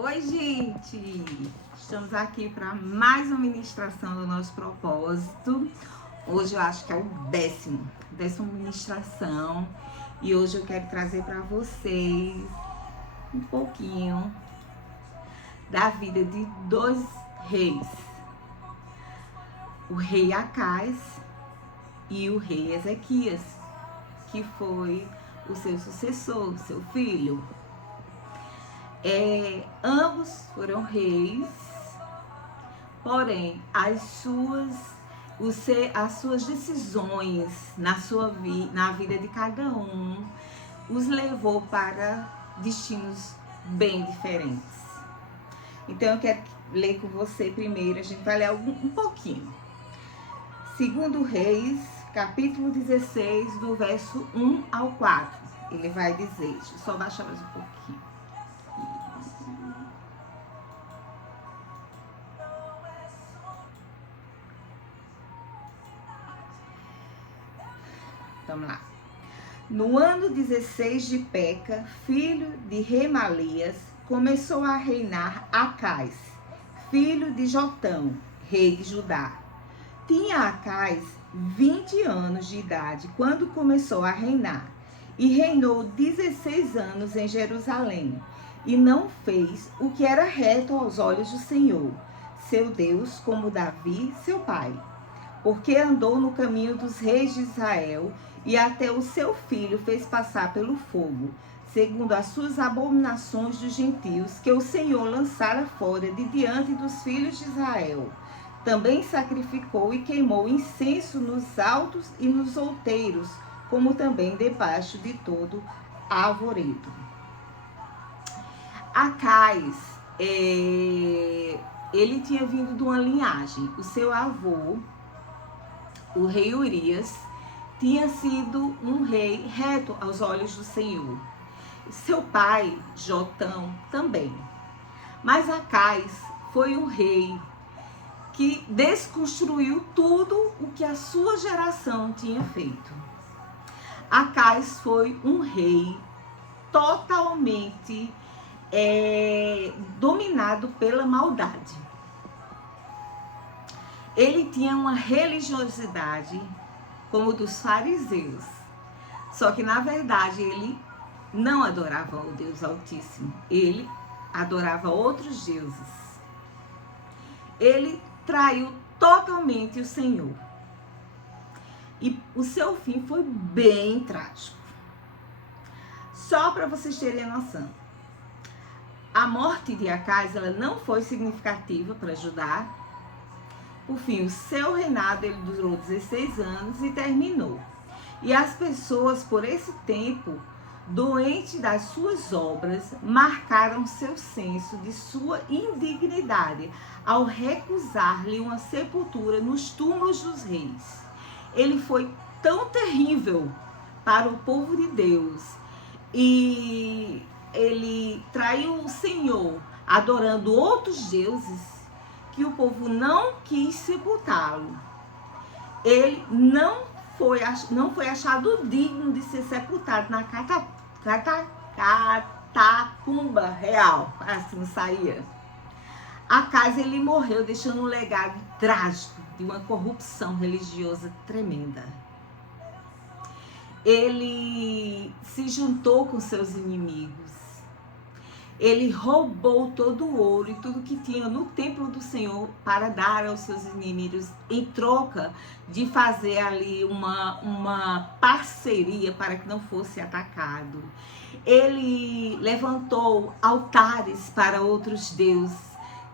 Oi, gente! Estamos aqui para mais uma ministração do nosso propósito. Hoje eu acho que é o décima ministração. E hoje eu quero trazer para vocês um pouquinho da vida de dois reis. O rei Acais e o rei Ezequias, que foi o seu sucessor, o seu filho. Ambos foram reis, porém as suas decisões na vida de cada um os levou para destinos bem diferentes. Então eu quero ler com você primeiro, a gente vai ler um pouquinho. Segundo Reis, capítulo 16, do verso 1 ao 4. Ele vai dizer, deixa eu só baixar mais um pouquinho. Vamos lá. No ano 16 de Peca, filho de Remalias, começou a reinar Acais, filho de Jotão, rei de Judá. Tinha Acais 20 anos de idade quando começou a reinar, e reinou 16 anos em Jerusalém, e não fez o que era reto aos olhos do Senhor, seu Deus, como Davi, seu pai, porque andou no caminho dos reis de Israel, e até o seu filho fez passar pelo fogo, segundo as suas abominações dos gentios, que o Senhor lançara fora de diante dos filhos de Israel. Também sacrificou e queimou incenso nos altos e nos outeiros, como também debaixo de todo arvoredo. Acais, ele tinha vindo de uma linhagem. O seu avô, o rei Urias, tinha sido um rei reto aos olhos do Senhor. Seu pai, Jotão, também. Mas Acais foi um rei que desconstruiu tudo o que a sua geração tinha feito. Acais foi um rei totalmente dominado pela maldade. Ele tinha uma religiosidade como dos fariseus, só que na verdade ele não adorava o Deus Altíssimo, ele adorava outros deuses. Ele traiu totalmente o Senhor, e o seu fim foi bem trágico. Só para vocês terem noção, a morte de Acais, ela não foi significativa para Judá. Por fim, o seu reinado ele durou 16 anos e terminou. E as pessoas, por esse tempo, doentes das suas obras, marcaram seu senso de sua indignidade ao recusar-lhe uma sepultura nos túmulos dos reis. Ele foi tão terrível para o povo de Deus e ele traiu o Senhor adorando outros deuses, que o povo não quis sepultá-lo. Ele não foi achado digno de ser sepultado na catacumba real, assim saía. Acais, ele morreu deixando um legado trágico de uma corrupção religiosa tremenda. Ele se juntou com seus inimigos. Ele roubou todo o ouro e tudo que tinha no templo do Senhor para dar aos seus inimigos, em troca de fazer ali uma parceria para que não fosse atacado. Ele levantou altares para outros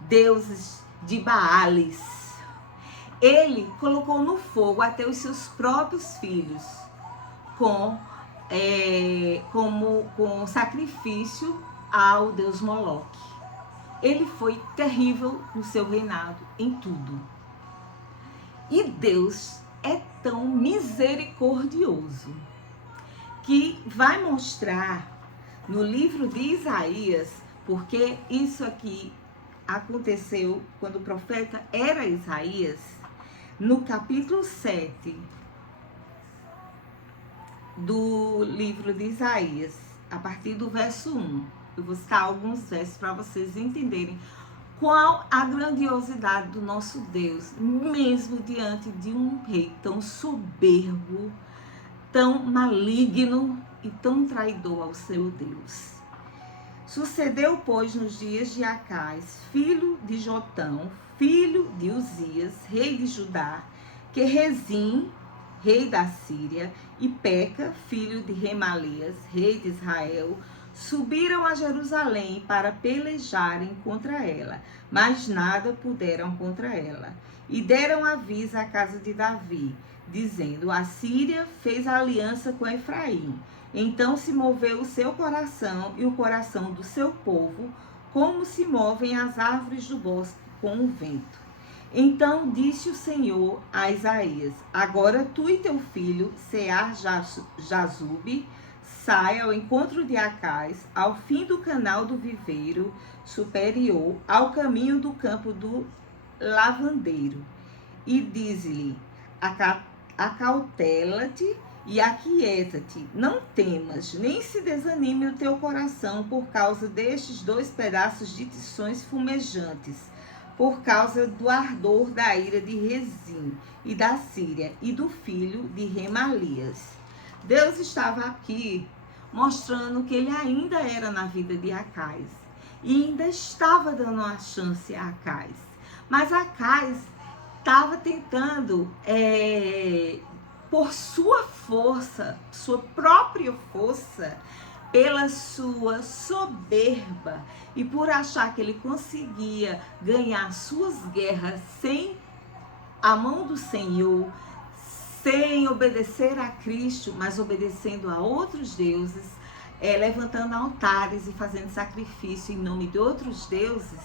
deuses de Baales. Ele colocou no fogo até os seus próprios filhos com sacrifício ao deus Moloque. Ele foi terrível no seu reinado em tudo. E Deus é tão misericordioso que vai mostrar no livro de Isaías, porque isso aqui aconteceu quando o profeta era Isaías, no capítulo 7 do livro de Isaías, a partir do verso 1. Eu vou citar alguns versos para vocês entenderem qual a grandiosidade do nosso Deus, mesmo diante de um rei tão soberbo, tão maligno e tão traidor ao seu Deus. Sucedeu, pois, nos dias de Acais, filho de Jotão, filho de Uzias, rei de Judá, que Rezim, rei da Síria, e Peca, filho de Remalias, rei de Israel, subiram a Jerusalém para pelejarem contra ela, mas nada puderam contra ela. E deram aviso à casa de Davi, dizendo: a Síria fez aliança com Efraim. Então se moveu o seu coração e o coração do seu povo, como se movem as árvores do bosque com o vento. Então disse o Senhor a Isaías: agora tu e teu filho, Sear-Jazube, sai ao encontro de Acais, ao fim do canal do viveiro superior, ao caminho do campo do lavandeiro. E diz-lhe: acautela-te e aquieta-te, não temas, nem se desanime o teu coração por causa destes 2 pedaços de tições fumejantes, por causa do ardor da ira de Rezim e da Síria e do filho de Remalias. Deus estava aqui mostrando que ele ainda era na vida de Acais e ainda estava dando uma chance a Acais. Mas Acais estava tentando, por sua força, sua própria força, pela sua soberba e por achar que ele conseguia ganhar suas guerras sem a mão do Senhor, sem obedecer a Cristo, mas obedecendo a outros deuses, levantando altares e fazendo sacrifício em nome de outros deuses,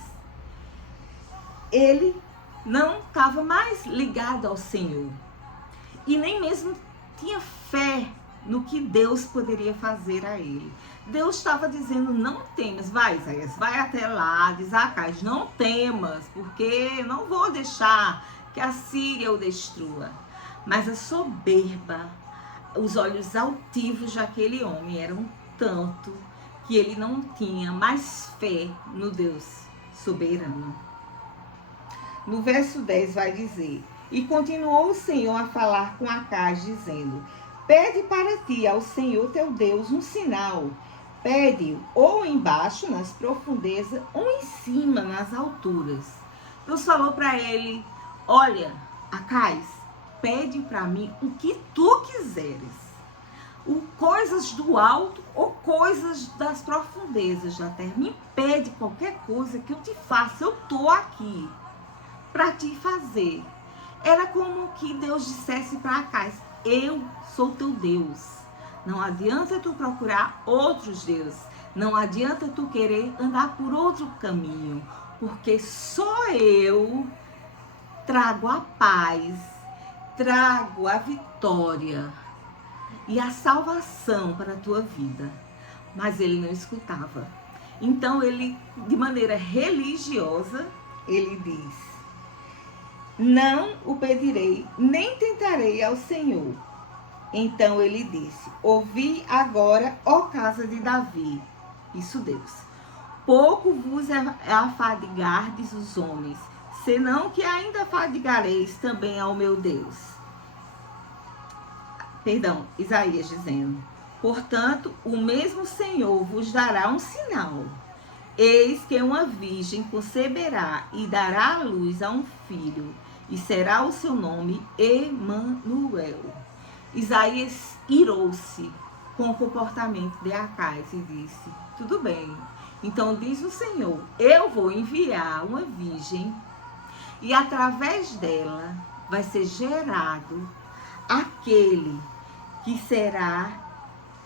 ele não estava mais ligado ao Senhor e nem mesmo tinha fé no que Deus poderia fazer a ele. Deus estava dizendo: não temas, vai Isaías, vai até lá, diz a Acais, não temas, porque eu não vou deixar que a Síria o destrua. Mas a soberba, os olhos altivos daquele homem eram tanto que ele não tinha mais fé no Deus soberano. No verso 10 vai dizer: e continuou o Senhor a falar com Acais, dizendo: pede para ti ao Senhor teu Deus um sinal. Pede-o ou embaixo nas profundezas ou em cima nas alturas. Deus falou para ele: olha, Acais, pede para mim o que tu quiseres. Coisas do alto ou coisas das profundezas da terra. Me pede qualquer coisa que eu te faça. Eu estou aqui para te fazer. Era como que Deus dissesse para Acais: eu sou teu Deus. Não adianta tu procurar outros deuses. Não adianta tu querer andar por outro caminho. Porque só eu trago a paz, trago a vitória e a salvação para a tua vida. Mas ele não escutava. Então ele, de maneira religiosa, ele diz: não o pedirei, nem tentarei ao Senhor. Então ele disse: ouvi agora, ó casa de Davi. Isso Deus. Pouco vos afadigardes os homens, senão que ainda afadigareis também ao meu Deus. Perdão, Isaías dizendo: portanto, o mesmo Senhor vos dará um sinal. Eis que uma virgem conceberá e dará à luz a um filho, e será o seu nome Emanuel. Isaías irou-se com o comportamento de Acais e disse: tudo bem, então diz o Senhor, eu vou enviar uma virgem e através dela vai ser gerado aquele que será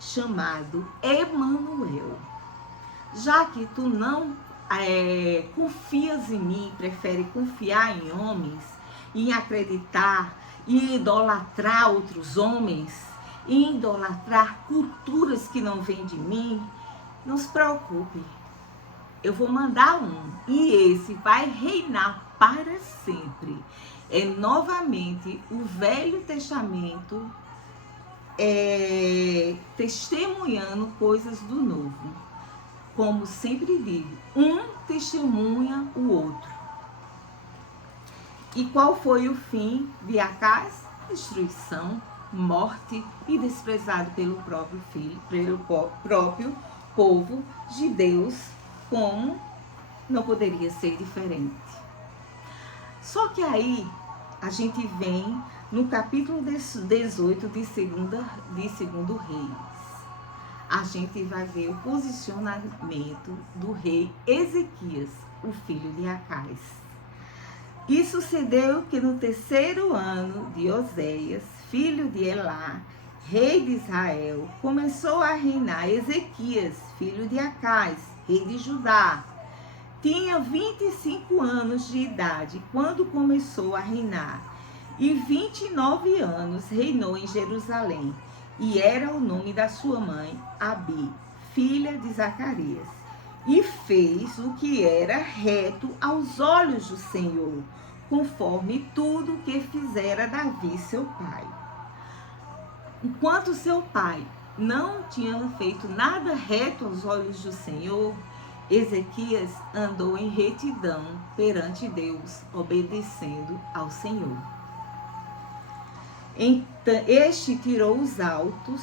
chamado Emanuel. Já que tu não confias em mim, prefere confiar em homens, em acreditar e idolatrar outros homens, e idolatrar culturas que não vêm de mim, não se preocupe, eu vou mandar um, e esse vai reinar para sempre. É novamente o Velho Testamento testemunhando coisas do Novo. como sempre digo, um testemunha o outro. E qual foi o fim de Acás? Destruição, morte e desprezado pelo próprio filho, pelo próprio povo de Deus, como não poderia ser diferente. Só que aí a gente vem no capítulo 18 de Segundo Reis. A gente vai ver o posicionamento do rei Ezequias, o filho de Acás. E sucedeu que no 3º ano de Oséias, filho de Elá, rei de Israel, começou a reinar Ezequias, filho de Acás, rei de Judá. Tinha 25 anos de idade quando começou a reinar, e 29 anos reinou em Jerusalém, e era o nome da sua mãe, Abi, filha de Zacarias. E fez o que era reto aos olhos do Senhor, conforme tudo o que fizera Davi, seu pai. Enquanto seu pai não tinha feito nada reto aos olhos do Senhor, Ezequias andou em retidão perante Deus, obedecendo ao Senhor. Então, este tirou os altos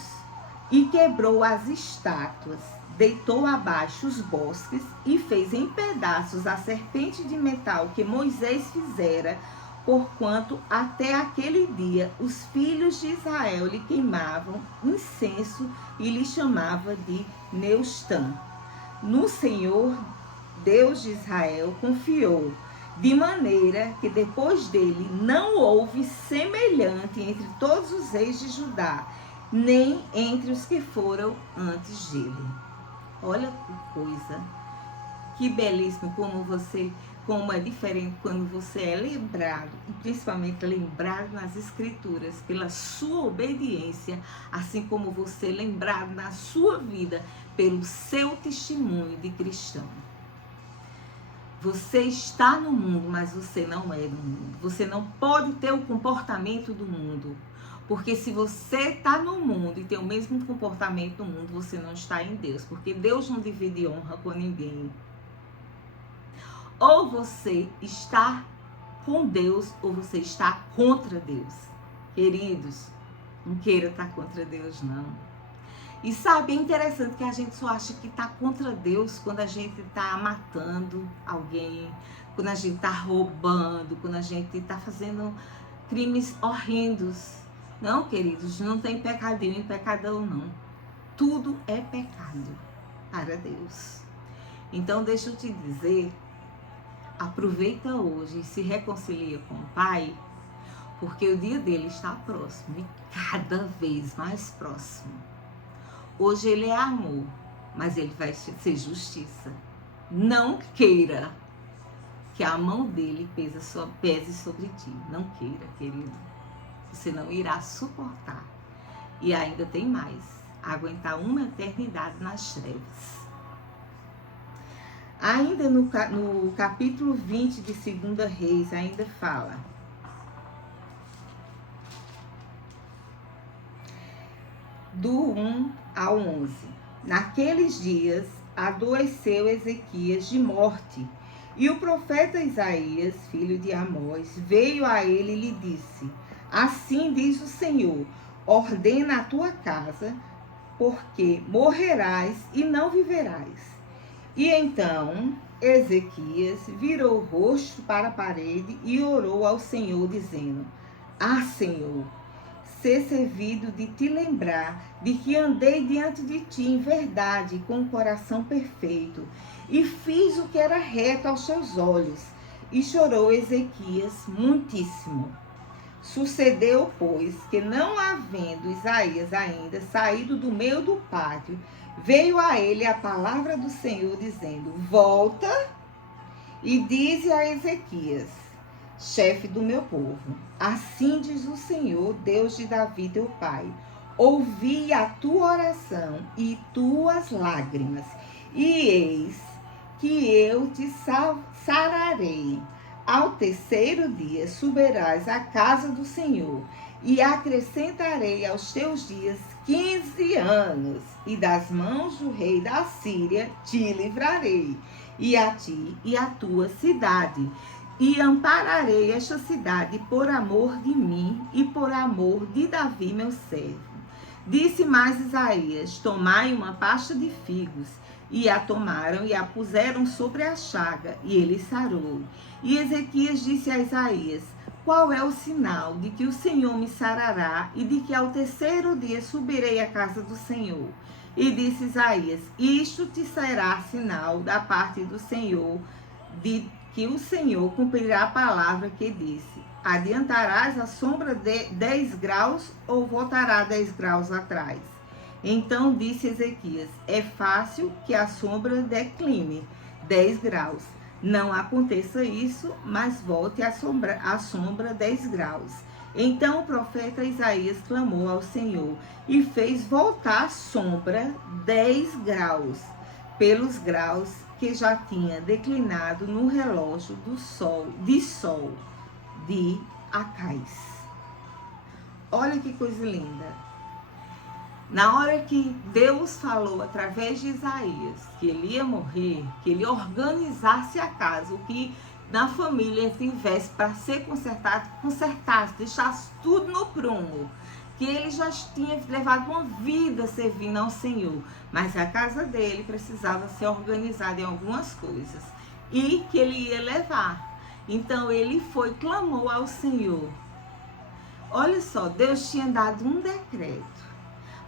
e quebrou as estátuas, deitou abaixo os bosques e fez em pedaços a serpente de metal que Moisés fizera, porquanto até aquele dia os filhos de Israel lhe queimavam incenso e lhe chamava de Neustã. No Senhor, Deus de Israel, confiou, de maneira que depois dele não houve semelhante entre todos os reis de Judá, nem entre os que foram antes dele. Olha que coisa, que belíssimo como é diferente quando você é lembrado, e principalmente lembrado nas Escrituras, pela sua obediência, assim como você é lembrado na sua vida pelo seu testemunho de cristão. Você está no mundo, mas você não é do mundo. Você não pode ter o comportamento do mundo. Porque se você está no mundo e tem o mesmo comportamento do mundo, você não está em Deus. Porque Deus não divide honra com ninguém. Ou você está com Deus, ou você está contra Deus. Queridos, não queira estar contra Deus, não. E sabe, é interessante que a gente só acha que está contra Deus quando a gente está matando alguém, quando a gente está roubando, quando a gente está fazendo crimes horrendos. Não, queridos, não tem pecadinho e pecadão, não. Tudo é pecado para Deus. Então, deixa eu te dizer, aproveita hoje e se reconcilia com o Pai, porque o dia dele está próximo e cada vez mais próximo. Hoje ele é amor, mas ele vai ser justiça. Não queira que a mão dele pese sobre ti. Não queira, querido. Você não irá suportar. E ainda tem mais. Aguentar uma eternidade nas trevas. Ainda no capítulo 20 de 2 Reis, ainda fala: do 1 ao 11. Naqueles dias adoeceu Ezequias de morte, e o profeta Isaías, filho de Amós, veio a ele e lhe disse: assim diz o Senhor, ordena a tua casa, porque morrerás e não viverás. E então Ezequias virou o rosto para a parede e orou ao Senhor, dizendo: ah, Senhor, ser servido de te lembrar de que andei diante de ti em verdade, com o coração perfeito, e fiz o que era reto aos teus olhos. E chorou Ezequias muitíssimo. Sucedeu, pois, que não havendo Isaías ainda saído do meio do pátio, veio a ele a palavra do Senhor, dizendo: volta e dize a Ezequias, chefe do meu povo, assim diz o Senhor, Deus de Davi teu pai: ouvi a tua oração e tuas lágrimas, e eis que eu te sararei. Ao 3º dia subirás à casa do Senhor, e acrescentarei aos teus dias 15 anos, e das mãos do rei da Síria te livrarei, e a ti e a tua cidade, e ampararei esta cidade por amor de mim e por amor de Davi, meu servo. Disse mais Isaías: tomai uma pasta de figos. E a tomaram e a puseram sobre a chaga, e ele sarou. E Ezequias disse a Isaías: qual é o sinal de que o Senhor me sarará e de que ao terceiro dia subirei à casa do Senhor? E disse Isaías: isto te será sinal da parte do Senhor, de que o Senhor cumprirá a palavra que disse: adiantarás a sombra de 10 graus ou voltará 10 graus atrás? Então disse Ezequias: é fácil que a sombra decline 10 graus. Não aconteça isso, mas volte a sombra 10 graus. Então o profeta Isaías clamou ao Senhor e fez voltar a sombra 10 graus, pelos graus que já tinha declinado no relógio do sol de Acais. Olha que coisa linda. Na hora que Deus falou através de Isaías que ele ia morrer, que ele organizasse a casa, o que na família tivesse para ser consertado, consertasse, deixasse tudo no prumo, que ele já tinha levado uma vida servindo ao Senhor, mas a casa dele precisava ser organizada em algumas coisas e que ele ia levar. Então ele foi, clamou ao Senhor. Olha só, Deus tinha dado um decreto,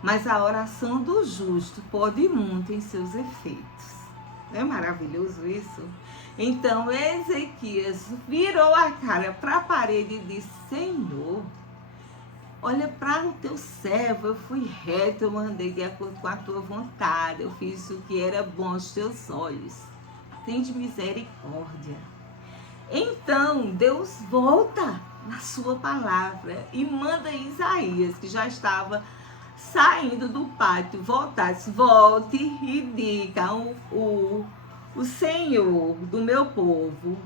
mas a oração do justo pode muito em seus efeitos. Não é maravilhoso isso? Então Ezequias virou a cara para a parede e disse: Senhor, olha para o teu servo, eu fui reto, eu andei de acordo com a tua vontade, eu fiz o que era bom aos teus olhos. Tende misericórdia. Então Deus volta na sua palavra e manda Isaías, que já estava saindo do pátio, volte e diga o Senhor do meu povo,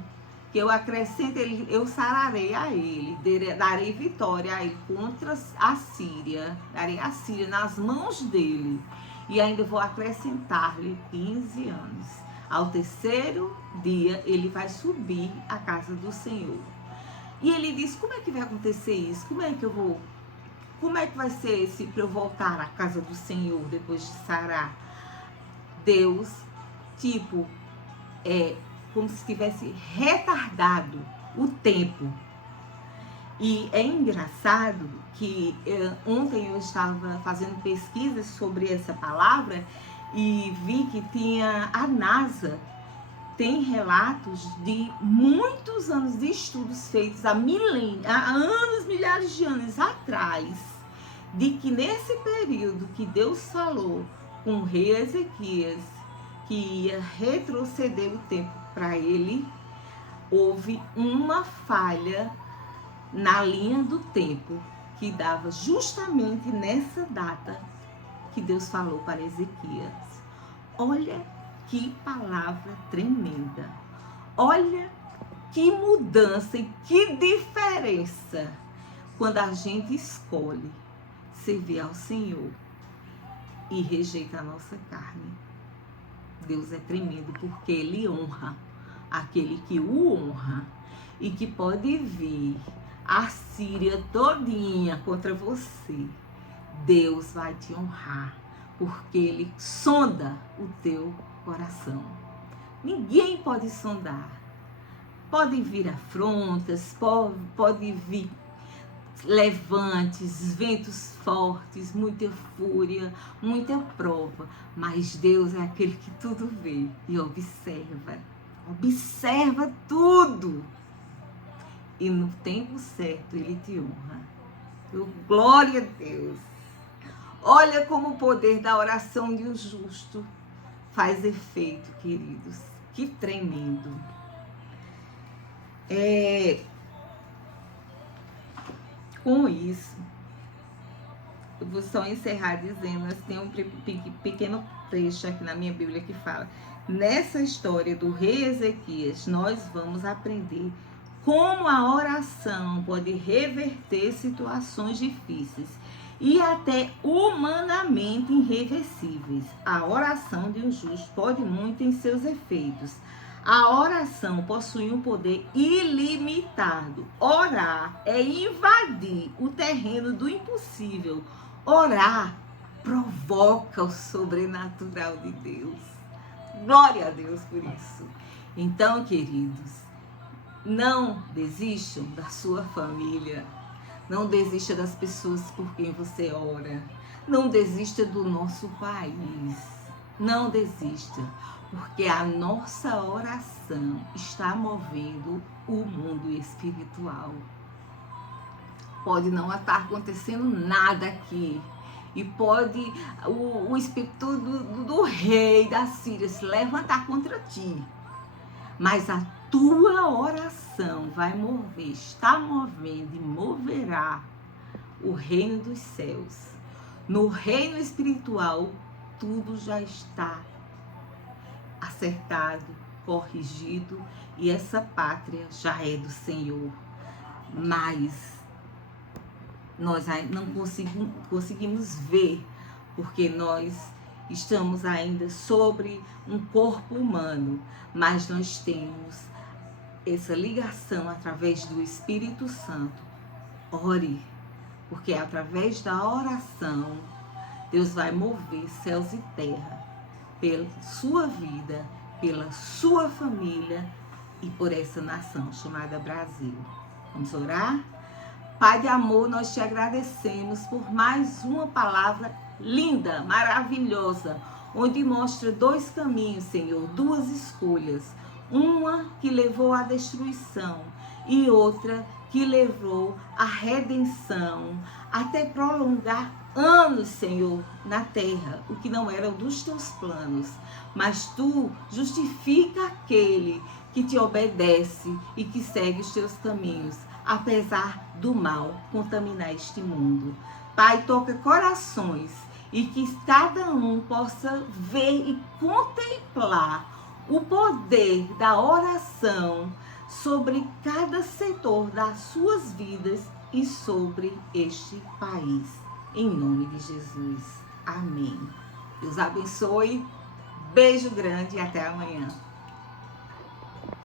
que eu acrescento, eu sararei a ele, darei vitória a ele contra a Síria, darei a Síria nas mãos dele, e ainda vou acrescentar-lhe 15 anos. Ao terceiro dia, ele vai subir à casa do Senhor. E ele diz: como é que vai acontecer isso? Como é que vai ser para eu voltar à casa do Senhor depois de sarar? Deus, como se tivesse retardado o tempo. E é engraçado que ontem eu estava fazendo pesquisas sobre essa palavra e vi que a NASA tem relatos de muitos anos de estudos feitos há anos, milhares de anos atrás, de que nesse período que Deus falou com o rei Ezequias, que ia retroceder o tempo para ele, houve uma falha na linha do tempo, que dava justamente nessa data que Deus falou para Ezequias. Olha que palavra tremenda. Olha que mudança e que diferença quando a gente escolhe servir ao Senhor e rejeita a nossa carne. Deus é tremendo porque Ele honra aquele que o honra, e que pode vir a Síria todinha contra você. Deus vai te honrar porque Ele sonda o teu coração. Ninguém pode sondar. Pode vir afrontas, pode vir levantes, ventos fortes, muita fúria, muita prova, mas Deus é aquele que tudo vê e observa tudo, e no tempo certo Ele te honra. Glória a Deus. Olha como o poder da oração de um justo faz efeito, queridos. Que tremendo. Com isso, eu vou só encerrar dizendo, assim, tem um pequeno trecho aqui na minha Bíblia que fala: nessa história do rei Ezequias, nós vamos aprender como a oração pode reverter situações difíceis e até humanamente irreversíveis. A oração de um justo pode muito em seus efeitos. A oração possui um poder ilimitado. Orar é invadir o terreno do impossível. Orar provoca o sobrenatural de Deus. Glória a Deus por isso. Então, queridos, não desistam da sua família. Não desista das pessoas por quem você ora. Não desista do nosso país. Não desista, porque a nossa oração está movendo o mundo espiritual. Pode não estar acontecendo nada aqui. E pode o espírito do rei da Síria se levantar contra ti. Mas a tua oração vai mover, está movendo e moverá o reino dos céus. No reino espiritual, tudo já está acertado, corrigido, e essa pátria já é do Senhor. Mas nós não conseguimos ver, porque nós estamos ainda sobre um corpo humano, mas nós temos essa ligação através do Espírito Santo. Ore, porque através da oração, Deus vai mover céus e terra pela sua vida, pela sua família e por essa nação chamada Brasil. Vamos orar? Pai de amor, nós te agradecemos por mais uma palavra linda, maravilhosa, onde mostra dois caminhos, Senhor, duas escolhas. Uma que levou à destruição e outra que levou à redenção, até prolongar anos, Senhor, na terra, o que não era dos teus planos. Mas tu justifica aquele que te obedece e que segue os teus caminhos, apesar do mal contaminar este mundo. Pai, toca corações e que cada um possa ver e contemplar o poder da oração sobre cada setor das suas vidas e sobre este país. Em nome de Jesus. Amém. Deus abençoe. Beijo grande e até amanhã.